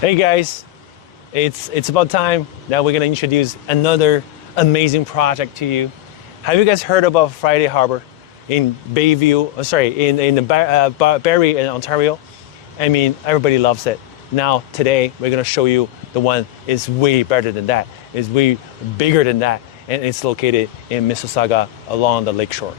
Hey guys, it's about time that we're gonna introduce another amazing project to you. Have you guys heard about Friday Harbor in Bayview? In Barrie in Ontario? I mean, everybody loves it. Now today we're gonna show you the one is way better than that. It's way bigger than that, and it's located in Mississauga along the lakeshore.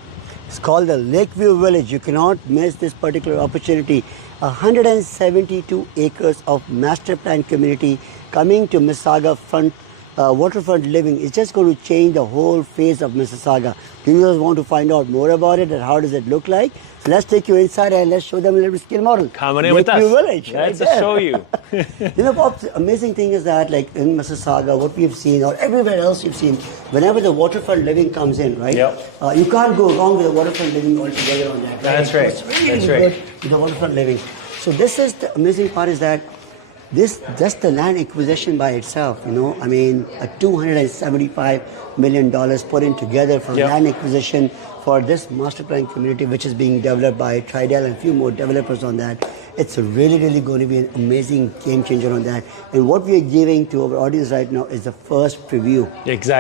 It's called the Lakeview Village. You cannot miss this particular opportunity. 172 acres of master plan community coming to Mississauga front waterfront living. It's just going to change the whole face of Mississauga. Do you guys want to find out more about it and how does it look like? So let's take you inside and let's show them a little scale model. Come on in with us. Village, let's right show you. You know, Bob, the amazing thing is that like in Mississauga, what we've seen or everywhere else you've seen, whenever the waterfront living comes in, right? Yep. You can't go wrong with the waterfront living altogether on that. Right? That's right. It's really That's good right. with the waterfront living. So this is the amazing part is that this just the land acquisition by itself, you know, I mean, a $275 million put in together for land acquisition for this master plan community, which is being developed by Tridel and a few more developers on that. It's really, really going to be an amazing game changer on that. And what we are giving to our audience right now is the first preview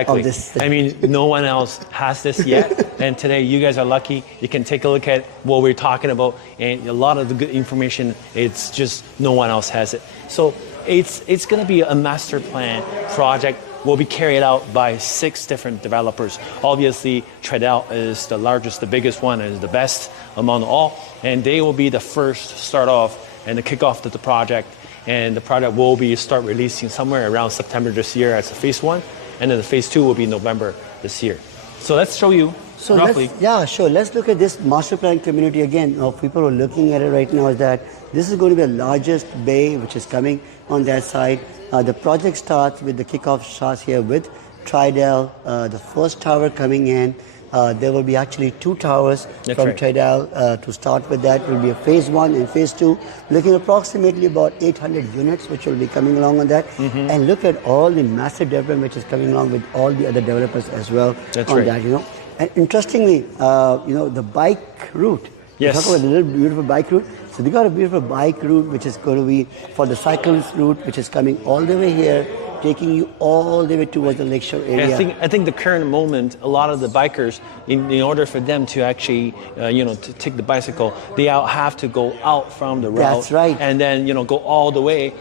of this. I mean, no one else has this yet. And today you guys are lucky. You can take a look at what we're talking about. And a lot of the good information, it's just no one else has it. So it's going to be a master plan project. Will be carried out by 6 different developers. Obviously, Tridel is the largest, the biggest one, and is the best among all. And they will be the first to start off and to kick off the project. And the project will be start releasing somewhere around September this year as a phase 1. And then the phase 2 will be November this year. So let's show you roughly. Let's look at this master plan community again. People are looking at it right now is that this is going to be the largest bay which is coming on that side. The project starts with the kickoff starts here with Tridel, the first tower coming in. There will be actually 2 towers from Tridel to start with that. It will be a phase 1 and phase 2, looking approximately about 800 units which will be coming along on that. And look at all the massive development which is coming along with all the other developers as well that, you know. And interestingly, you know, the bike route. Yes. Talk about the little beautiful bike route. So they got a beautiful bike route which is going to be for the cyclist route, which is coming all the way here, taking you all the way towards the lakeshore area. I think the current moment, a lot of the bikers, in order for them to actually, to take the bicycle, they have to go out from the route. That's right. And then, go all the way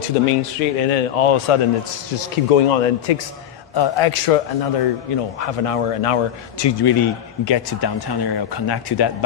to the main street, and then all of a sudden it's just keep going on, and it takes extra another half an hour to really get to downtown area, connect to that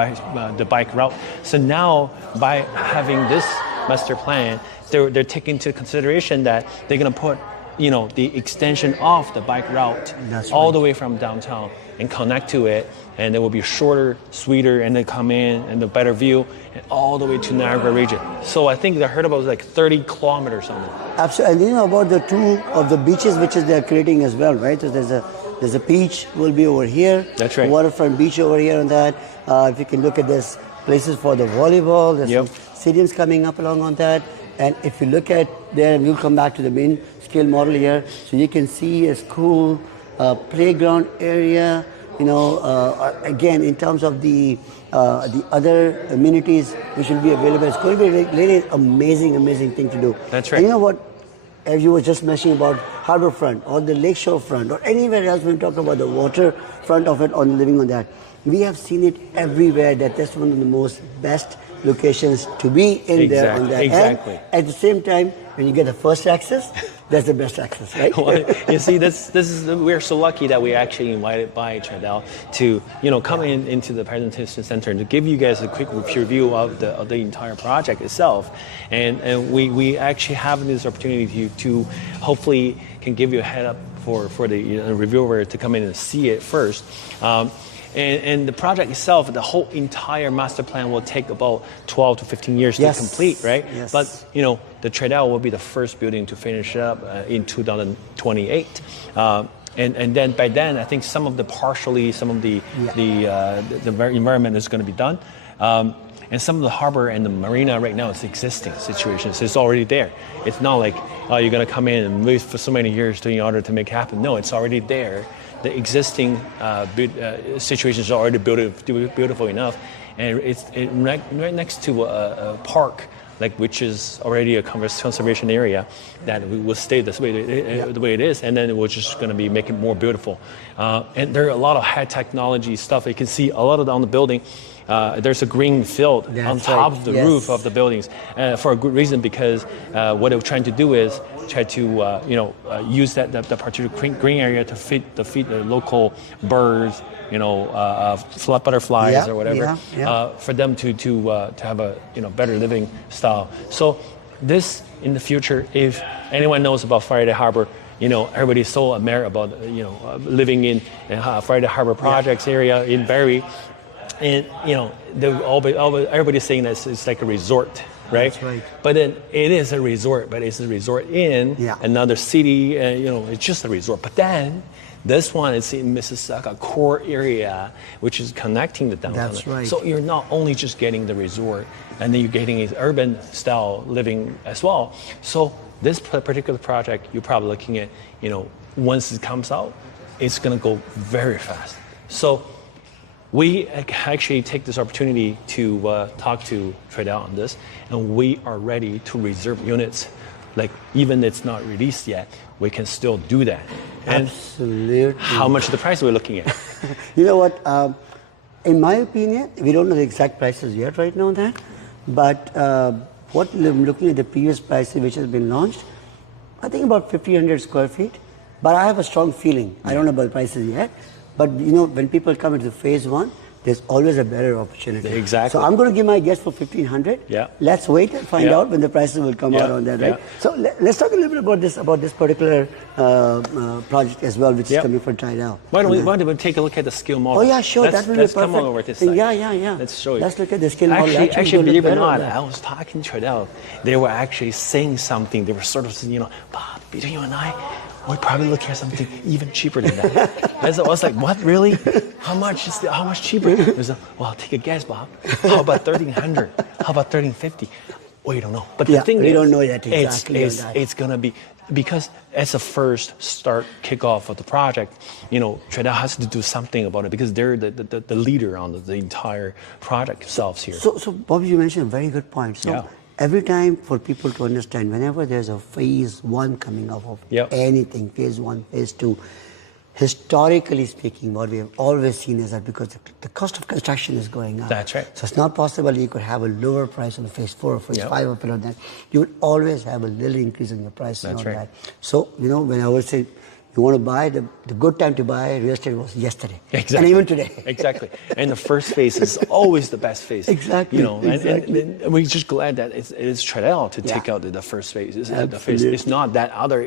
the bike route. So now by having this master plan, they're taking into consideration that they're going to put the extension of the bike route all the way from downtown and connect to it, and it will be shorter, sweeter, and then come in and the better view and all the way to Niagara region. So I think they heard about like 30 kilometers on it. Absolutely. And about the 2 of the beaches which is they're creating as well, right? So there's a beach will be over here. That's right. Waterfront beach over here on that. If you can look at this, places for the volleyball. There's some stadiums coming up along on that. And if you look at there, and we'll come back to the main scale model here, so you can see a school, playground area, again, in terms of the other amenities which will be available. It's going to be really amazing thing to do. That's right. And you know what, as you were just mentioning about Harbourfront or the Lakeshore front or anywhere else when we talk about the water front of it on living on that, we have seen it everywhere that that's one of the most best locations to be in there on that. Exactly. And at the same time, when you get the first access, that's the best access, right? Well, you see, we're so lucky that we actually invited by Tridel to come into the presentation center and to give you guys a quick review of the entire project itself, and we actually have this opportunity to hopefully can give you a head up for the reviewer to come in and see it first. And the project itself, the whole entire master plan will take about 12 to 15 years to complete, right? Yes. But, the Tridel will be the first building to finish up in 2028. And then by then, I think some of the environment is going to be done. And some of the harbor and the marina right now is existing situations. It's already there. It's not like, you're going to come in and wait for so many years in order to make it happen. No, it's already there. The existing situations are already beautiful enough, and it's right next to a park like which is already a conservation area, that we will stay this way, the way it is, and then we're just going to be making it more beautiful. And there are a lot of high technology stuff. You can see a lot of on the building. There's a green field on top of the roof of the buildings, for a good reason, because what they're trying to do is try to use that particular green area to feed the local birds, butterflies or whatever, for them to have a better living style. So this in the future, if anyone knows about Friday Harbor, everybody's so admire about living in Friday Harbor projects area in Barrie. And everybody's saying that it's like a resort, right? That's right. But then it is a resort, but it's a resort in another city. It's just a resort. But then this one is in Mississauga core area, which is connecting the downtown. That's right. So you're not only just getting the resort, and then you're getting an urban style living as well. So this particular project, you're probably looking at, once it comes out, it's going to go very fast. So we actually take this opportunity to talk to Tradell on this, and we are ready to reserve units. Like, even it's not released yet, we can still do that. And absolutely. How much the price we're looking at? You know what? In my opinion, we don't know the exact prices yet right now on that, but what I'm looking at the previous prices which has been launched, I think about 1,500 square feet. But I have a strong feeling. I don't know about the prices yet. But when people come into phase one, there's always a better opportunity. Exactly. So I'm going to give my guess for 1,500. Yeah. Let's wait and find out when the prices will come out on that, right? Yeah. So let's talk a little bit about this particular project as well, which is coming for Tridal. Why don't we take a look at the scale model? Oh yeah, sure. That will be perfect. Come over this side. Yeah. Let's show you. Let's look at the scale model. Actually, believe it or not, I was talking to Tradell. They were actually saying something. They were sort of saying, Bob, between you and I, we're probably looking at something even cheaper than that. I was like, what, really? How much cheaper? He was like, well, take a guess, Bob. How about 1,300? How about 1,350? We don't know. But the thing is, we don't know yet exactly. It's going to be, because as a first start kickoff of the project, Tradell has to do something about it, because they're the leader on the entire project itself here. So Bob, you mentioned a very good point. So every time, for people to understand, whenever there's a phase one coming up of anything, phase one, phase two, historically speaking, what we have always seen is that because the cost of construction is going up. That's right. So it's not possible you could have a lower price on phase four or phase five or below that. You would always have a little increase in your price on that. So, when I would say, you want to buy, the good time to buy real estate was yesterday. Exactly. And even today. Exactly. And the first phase is always the best phase. Exactly. And we're just glad that it's Tradell to take out the first phase. It's not that other,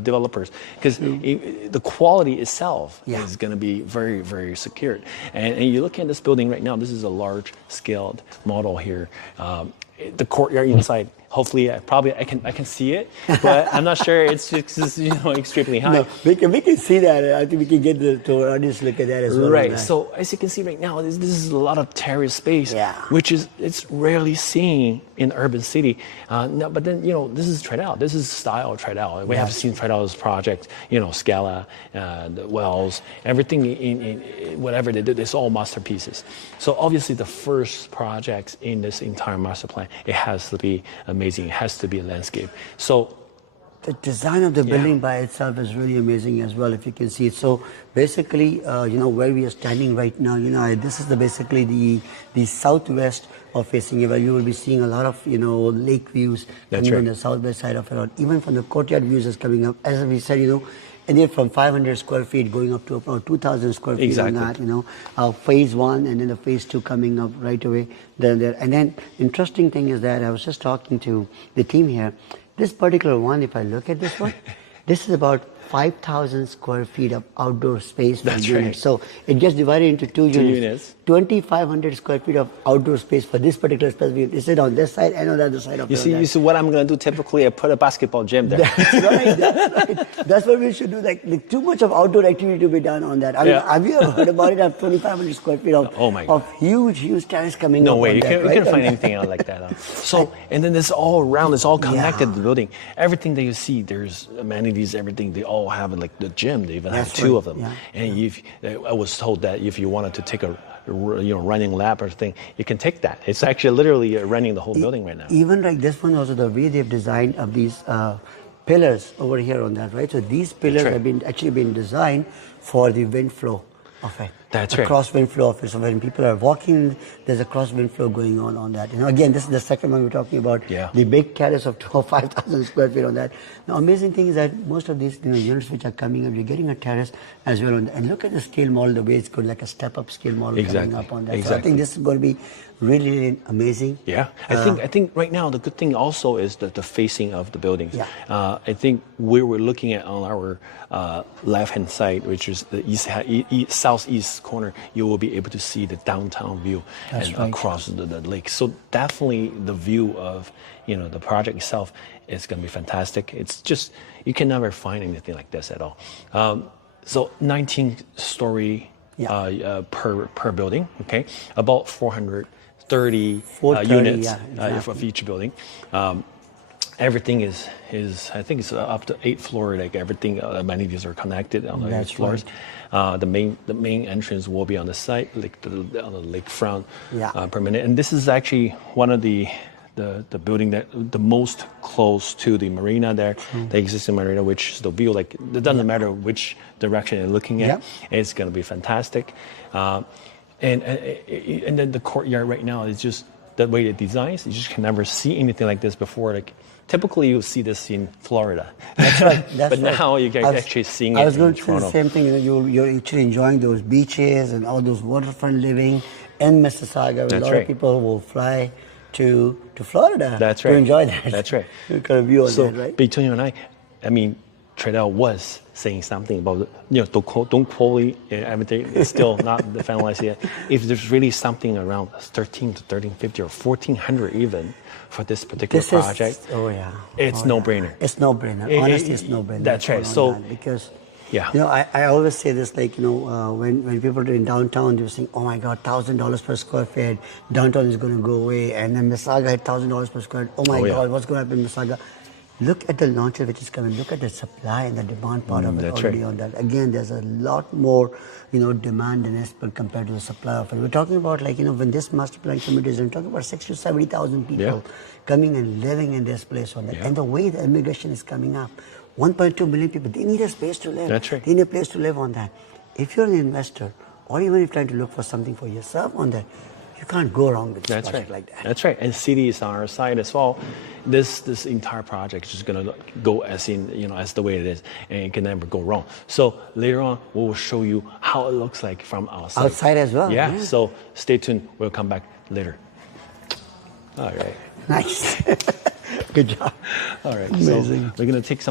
developers. Because the quality itself is going to be very, very secured. And you look at this building right now, this is a large-scaled model here. The courtyard inside, hopefully, I can see it, but I'm not sure it's extremely high. No, we can see that. I think we can get to our audience look at that as well. Right. So as you can see right now, this is a lot of terrace space, which it's rarely seen in urban city. No, but then this is Tradell. This is style Tradell. We have seen Tradell's project. Scala, the Wells, everything in whatever they do. It's all masterpieces. So obviously, the first projects in this entire master plan, it has to be amazing. It has to be a landscape. So the design of the building by itself is really amazing as well, if you can see it. So basically, where we are standing right now, this is basically the southwest of facing, where you will be seeing a lot of, lake views coming on the southwest side of it. Even from the courtyard views is coming up. As we said, and then from 500 square feet going up to about 2,000 square feet on that, phase one, and then the phase two coming up right away. And then interesting thing is that I was just talking to the team here. This particular one, if I look at this one, this is about 5,000 square feet of outdoor space per unit. So it gets divided into two units. 2,500 square feet of outdoor space for this particular space. Is it on this side and on the other side of it? You see what I'm going to do typically? I put a basketball gym there. That's right. That's what we should do. Like too much of outdoor activity to be done on that. I mean, have you ever heard about it? I have 2,500 square feet of huge terrace coming up. No way. You can't find anything out like that. So, and then this all around, it's all connected to the building. Everything that you see, there's amenities, everything. They all have like the gym. They even have two of them. And I was told that if you wanted to take a running lab or thing, you can take that. It's actually literally running the whole building right now. Even like this one, also the way they've designed of these pillars over here on that, right? So these pillars have been actually been designed for the wind flow of it. That's a right. cross wind flow of it. So when people are walking, there's a cross wind flow going on that. Again, this is the second one we're talking about. Yeah. The big terrace of 5,000 square feet on that. The amazing thing is that most of these units which are coming up, you're getting a terrace as well. And look at the scale model, the way it's going, like a step-up scale model coming up on that. Exactly. So I think this is going to be really, really amazing. Yeah, I think right now the good thing also is the facing of the buildings. Yeah. I think we were looking at on our left-hand side, which is the southeast corner, you will be able to see the downtown view across the lake. So definitely the view of the project itself is going to be fantastic. It's just you can never find anything like this at all. So 19-story per building. Okay, about 430 units of each building. Everything is I think it's up to 8th floor. Like everything, amenities are connected on the 8th floors. The main entrance will be on the site, like on the lakefront per minute. And this is actually one of the building that the most close to the marina there, the existing marina, which is the view. Like it doesn't matter which direction you're looking at, it's going to be fantastic. And then the courtyard right now is just the way it designs. You just can never see anything like this before. Like typically you see this in Florida. That's right. That's but now you guys actually seeing it. I was going to say the same thing. You're actually enjoying those beaches and all those waterfront living in Mississauga. A lot of people will fly to Florida to enjoy that. That's right. Kind of view on that, right? Between you and I mean, Tradell was saying something about don't quote everything. It's still not finalized yet. If there's really something around 1350 or 1400 even for this particular project, it's no-brainer. It's no-brainer. Honestly, it's no-brainer. That's right. So because I always say this, like, when people are in downtown, they were saying, oh my God, $1,000 per square feet, downtown is going to go away. And then Mississauga had $1,000 per square feet. Oh my God, what's going to happen in Mississauga? Look at the launches which is coming. Look at the supply and the demand part of it already on that. Again, there's a lot more, demand in Espel compared to the supply of it. We're talking about, like, when this master plan committee is, we're talking about 60,000 to 70,000 people coming and living in this place on that. And the way the immigration is coming up, 1.2 million people, they need a space to live. That's right. They need a place to live on that. If you're an investor, or even if you're trying to look for something for yourself on that, you can't go wrong with a project like that. That's right. And city is on our side as well. This entire project is just going to go as as the way it is, and it can never go wrong. So later on, we will show you how it looks like from outside. Outside as well. Yeah. So stay tuned. We'll come back later. All right. Nice. Good job. All right. Amazing. So we're going to take some.